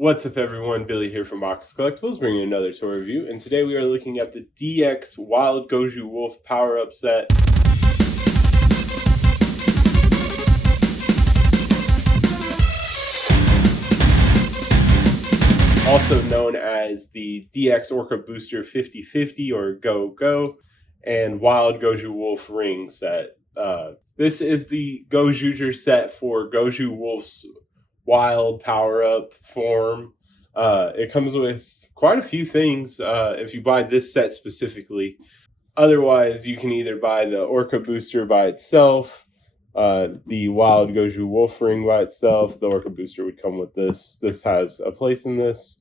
What's up everyone, Billy here from Box Collectibles, bringing another toy review, and today we are looking at the DX Wild Gozyu Wolf power-up set. Also known as the DX Orca Booster 50/50 or Go, and Wild Gozyu Wolf ring set. This is the Gozyuger set for Gozyu Wolf's wild power-up form. It comes with quite a few things if you buy this set specifically. Otherwise, you can either buy the Orca Booster by itself, the Wild Gozyu Wolf ring by itself. The Orca Booster would come with this. This has a place in this.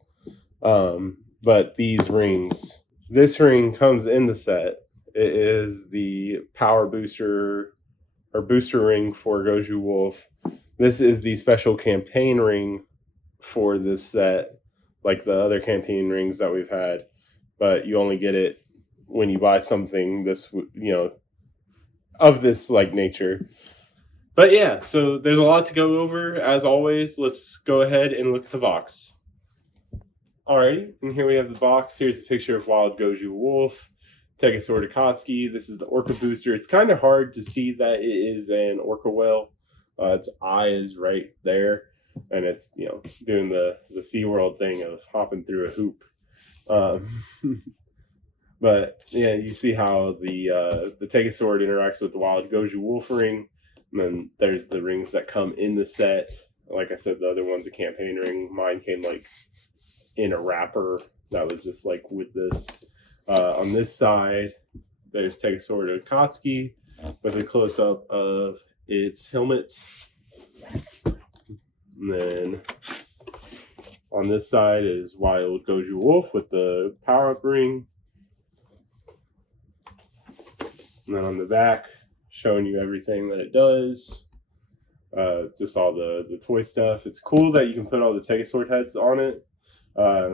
But these rings, this ring comes in the set. It is the Power Booster or Booster ring for Gozyu Wolf. This is the special campaign ring for this set, like the other campaign rings that we've had, but you only get it when you buy something this, of this like nature. But yeah, so there's a lot to go over. As always, let's go ahead and look at the box. Alrighty, and here we have the box. Here's a picture of Wild Gozyu Wolf, Tega Akatsuki. This is the Orca Booster. It's kind of hard to see that it is an orca whale. Its eye is right there, and it's doing the SeaWorld thing of hopping through a hoop. But yeah, you see how the Tega sword interacts with the Wild Gozyu Wolf ring, and then there's the rings that come in the set. Like I said, the other one's a campaign ring. Mine came like in a wrapper that was just like with this. On this side, there's Tega Akatsuki with a close-up of its helmet. And then on this side is Wild Gozyu Wolf with the power-up ring. And then on the back, showing you everything that it does. Just all the toy stuff. It's cool that you can put all the Tega sword heads on it. I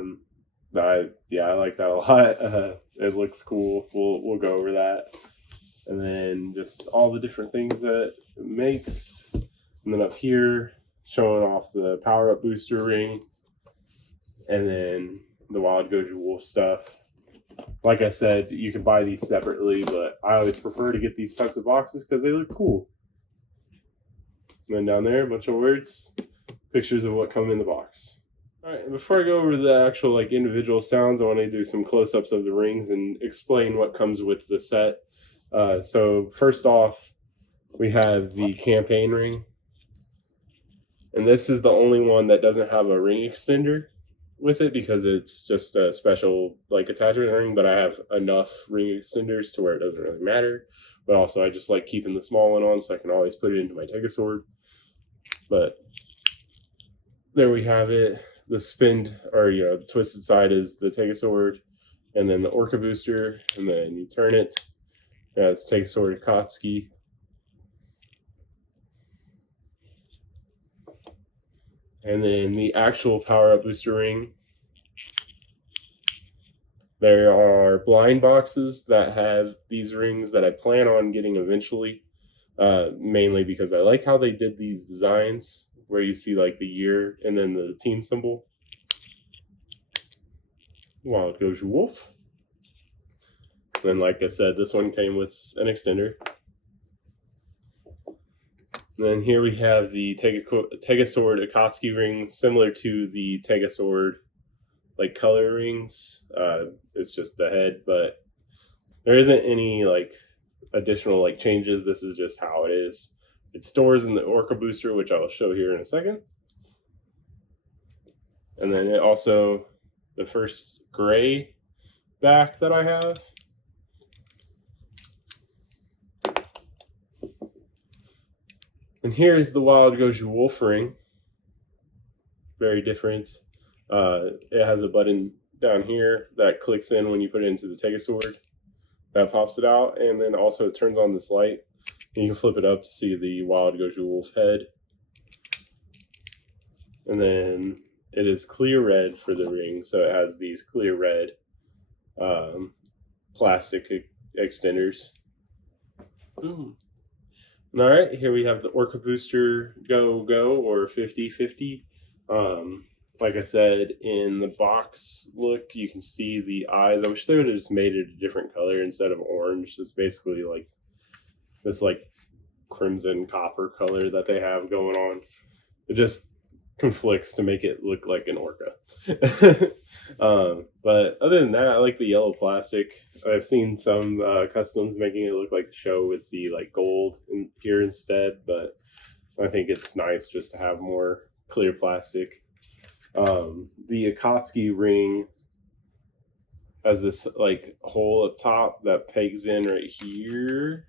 like that a lot. It looks cool. We'll go over that. And then just all the different things that it makes. And then up here, showing off the power-up booster ring. And then the Wild Gozyu Wolf stuff. Like I said, you can buy these separately, but I always prefer to get these types of boxes because they look cool. And then down there, a bunch of words, pictures of what come in the box. Alright, before I go over the actual individual sounds, I want to do some close-ups of the rings and explain what comes with the set. So first off, we have the campaign ring. And this is the only one that doesn't have a ring extender with it because it's just a special attachment ring, but I have enough ring extenders to where it doesn't really matter. But also I just like keeping the small one on so I can always put it into my Tega sword. But there we have it. The spin, or the twisted side is the Tega sword, and then the Orca Booster, and then you turn it. It's Tega Akatsuki. And then the actual power-up booster ring. There are blind boxes that have these rings that I plan on getting eventually, mainly because I like how they did these designs where you see the year and then the team symbol. Wild Gozyu Wolf. And like I said, this one came with an extender. And then here we have the Tega Sword Akatsuki ring, similar to the Tega Sword color rings. It's just the head, but there isn't any additional changes. This is just how it is. It stores in the Orca Booster, which I'll show here in a second. And then it also, the first gray back that I have. And here's the Wild Gozyu Wolf ring. Very different. It has a button down here that clicks in when you put it into the Tega sword. That pops it out, and then also it turns on this light. And you can flip it up to see the Wild Gozyu Wolf head. And then it is clear red for the ring, so it has these clear red plastic extenders. Alright, here we have the Orca Booster Go or 50/50. like I said, in the box look, you can see the eyes. I wish they would have just made it a different color instead of orange. It's basically like this like crimson copper color that they have going on. It just conflicts to make it look like an orca. But other than that, I like the yellow plastic. I've seen some customs making it look like the show with the like gold in here instead, but I think it's nice just to have more clear plastic. The Akatsuki ring has this like hole up top that pegs in right here,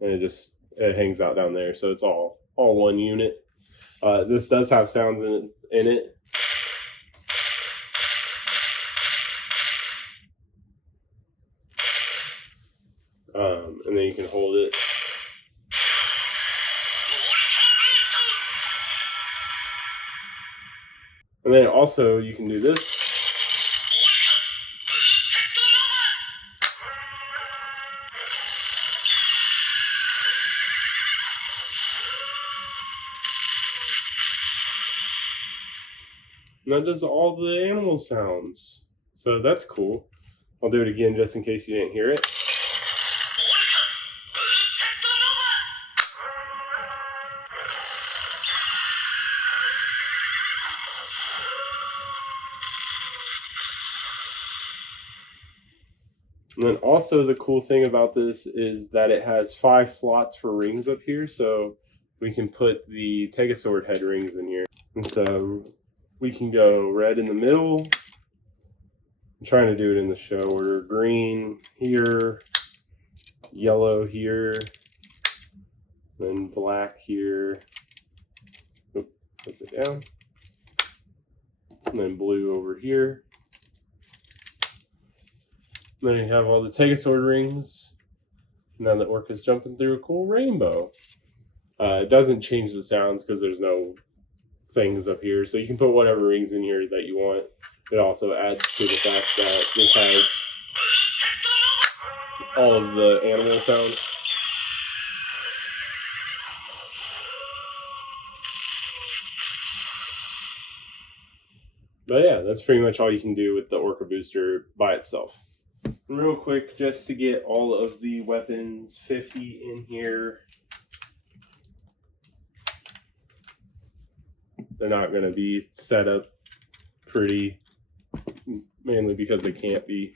and it hangs out down there, so it's all one unit. This does have sounds in it. And then you can hold it. And then also you can do this. And that does all the animal sounds. So that's cool. I'll do it again just in case you didn't hear it. And then also the cool thing about this is that it has 5 slots for rings up here, so we can put the Tega sword head rings in here. And so we can go red in the middle. I'm trying to do it in the show order. Green here, yellow here, then black here. Oop, press it down. And then blue over here. And then you have all the Tega sword rings. Now the orca's jumping through a cool rainbow. It doesn't change the sounds because there's no things up here, so you can put whatever rings in here that you want. It also adds to the fact that this has all of the animal sounds. But yeah, that's pretty much all you can do with the Orca Booster by itself. Real quick, just to get all of the weapons 50 in here. They're not going to be set up pretty, mainly because they can't be.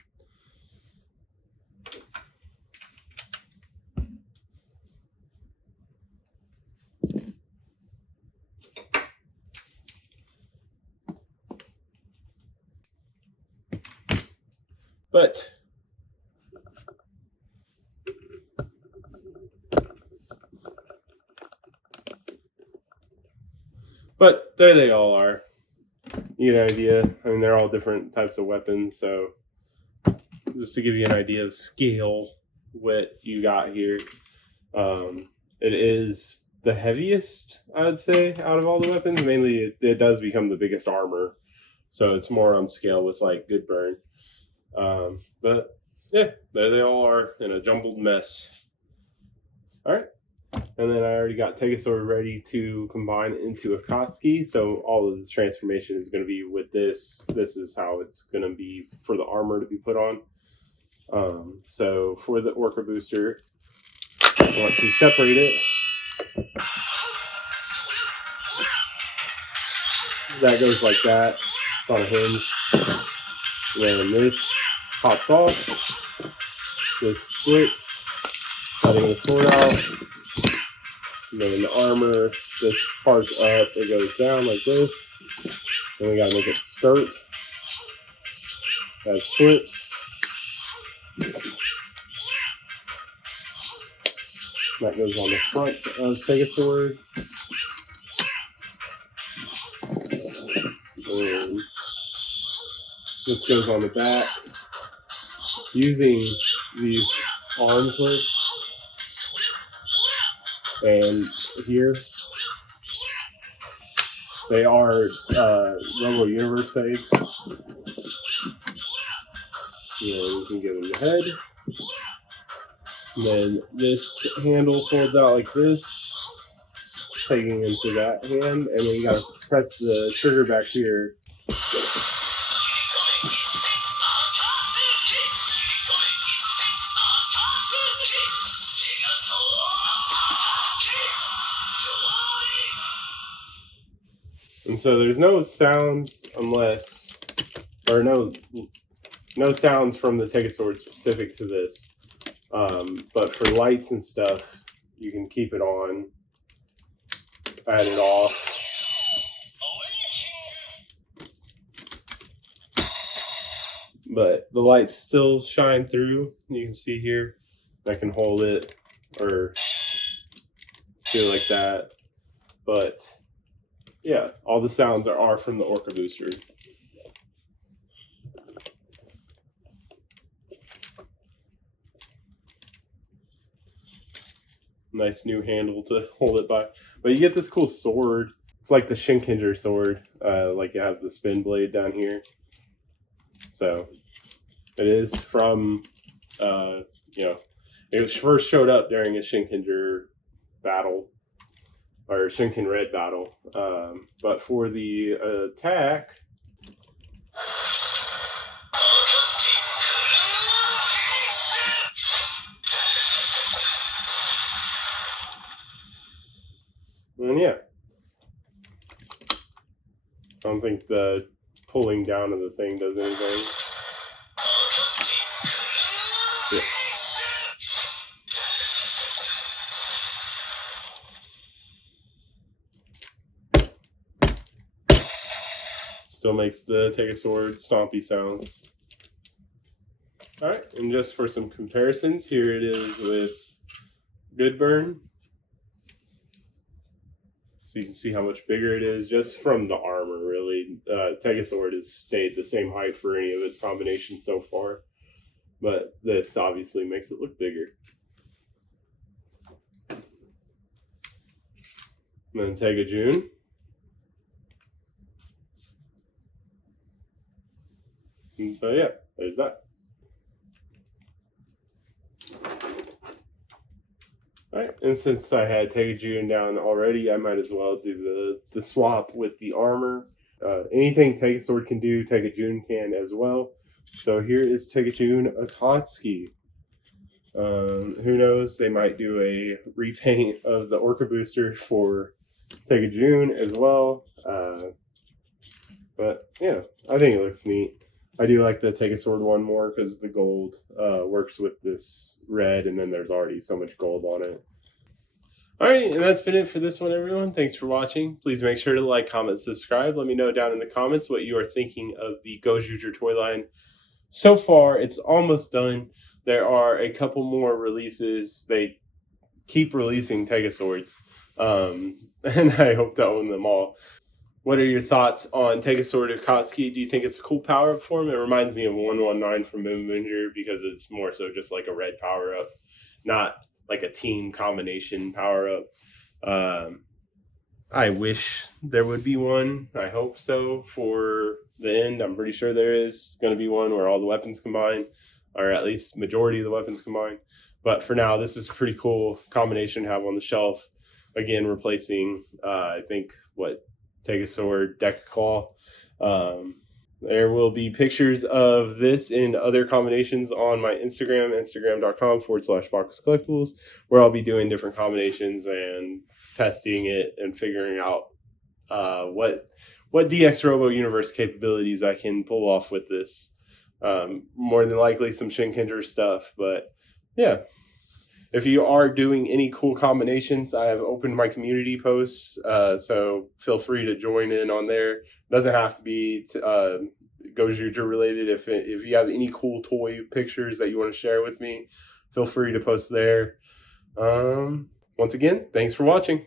But there they all are. You get an idea. I mean, they're all different types of weapons, so just to give you an idea of scale, what you got here. It is the heaviest, I would say, out of all the weapons. Mainly, it does become the biggest armor, so it's more on scale with like good burn. But yeah, there they all are in a jumbled mess. All right. And then I already got Tegasword ready to combine into Akatsuki. So all of the transformation is going to be with this. This is how it's going to be for the armor to be put on. So for the Orca Booster, I want to separate it. That goes like that. It's on a hinge. And then this pops off. This splits, letting the sword out. And then the armor, this part's up, it goes down like this. Then we gotta make it skirt. Has clips. That goes on the front of Tegasword. And this goes on the back. Using these arm clips. And here, they are Robo Universe pegs. You can give them the head. And then this handle folds out like this. pegging into that hand, and then you gotta press the trigger back here. And so there's no sounds unless, or no sounds from the Tega sword specific to this. But for lights and stuff, you can keep it on, add it off. But the lights still shine through. You can see here, I can hold it or do it like that. But yeah, all the sounds are from the Orca Booster. Nice new handle to hold it by. But you get this cool sword. It's like the Shinkenger sword. Like it has the spin blade down here. So it is from, it first showed up during a Shinkenger battle, or Shinken Red battle. But for the attack, and yeah, I don't think the pulling down of the thing does anything. Yeah. Still makes the Tega sword stompy sounds. Alright, and just for some comparisons, here it is with Goodburn. So you can see how much bigger it is just from the armor, really. Tega sword has stayed the same height for any of its combinations so far. But this obviously makes it look bigger. And then Tega June. And so yeah, there's that. Alright, and since I had Tega June down already, I might as well do the swap with the armor. Anything Tega sword can do, Tega June can as well. So here is Tega June Akatsuki. Who knows, they might do a repaint of the Orca Booster for Tega June as well. But yeah, I think it looks neat. I do like the Tega sword one more because the gold works with this red, and then there's already so much gold on it. Alright, and that's been it for this one, everyone. Thanks for watching. Please make sure to like, comment, subscribe. Let me know down in the comments what you are thinking of the Gozyuger toy line. So far, it's almost done. There are a couple more releases. They keep releasing Tega swords, and I hope to own them all. What are your thoughts on Tega Sword Akatsuki? Do you think it's a cool power-up form? It reminds me of 119 from Moon Monger because it's more so just like a red power-up, not like a team combination power-up. I wish there would be one. I hope so for the end. I'm pretty sure there is going to be one where all the weapons combine, or at least majority of the weapons combine. But for now, this is a pretty cool combination to have on the shelf. Again, replacing, I think, Tega Sword, Deca Claw. There will be pictures of this and other combinations on my Instagram, instagram.com/Bacchus Collectibles, where I'll be doing different combinations and testing it and figuring out what DX Robo Universe capabilities I can pull off with this. More than likely some Shinkenger stuff, but yeah. If you are doing any cool combinations, I have opened my community posts, so feel free to join in on there. It doesn't have to be Gozyuger related. If you have any cool toy pictures that you want to share with me, feel free to post there. Once again, thanks for watching.